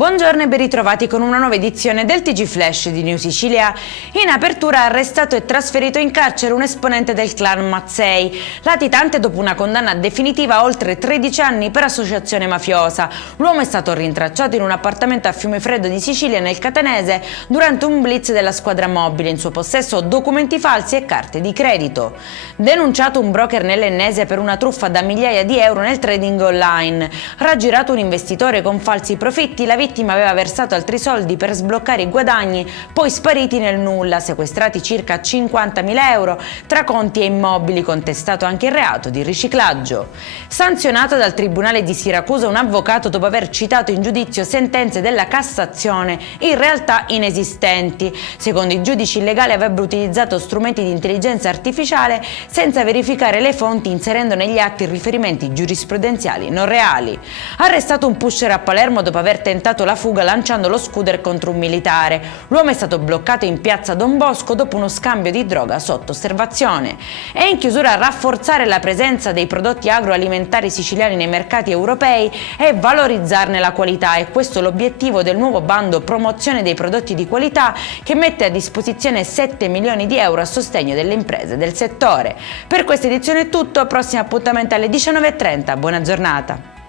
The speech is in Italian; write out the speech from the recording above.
Buongiorno e ben ritrovati con una nuova edizione del TG Flash di New Sicilia. In apertura arrestato e trasferito in carcere un esponente del clan Mazzei, latitante dopo una condanna definitiva a oltre 13 anni per associazione mafiosa. L'uomo è stato rintracciato in un appartamento a Fiumefreddo di Sicilia nel Catanese durante un blitz della squadra mobile, in suo possesso documenti falsi e carte di credito. Denunciato un broker nell'Ennese per una truffa da migliaia di euro nel trading online. Raggirato un investitore con falsi profitti, la vittima aveva versato altri soldi per sbloccare i guadagni, poi spariti nel nulla, sequestrati circa 50.000 euro tra conti e immobili, contestato anche il reato di riciclaggio. Sanzionato dal Tribunale di Siracusa un avvocato dopo aver citato in giudizio sentenze della Cassazione in realtà inesistenti. Secondo i giudici il legale avrebbe utilizzato strumenti di intelligenza artificiale senza verificare le fonti, inserendo negli atti riferimenti giurisprudenziali non reali. Arrestato un pusher a Palermo dopo aver tentato la fuga lanciando lo scooter contro un militare. L'uomo è stato bloccato in piazza Don Bosco dopo uno scambio di droga sotto osservazione. E in chiusura, rafforzare la presenza dei prodotti agroalimentari siciliani nei mercati europei e valorizzarne la qualità. È questo l'obiettivo del nuovo bando promozione dei prodotti di qualità, che mette a disposizione 7 milioni di euro a sostegno delle imprese del settore. Per questa edizione è tutto, prossimo appuntamento alle 19:30. Buona giornata.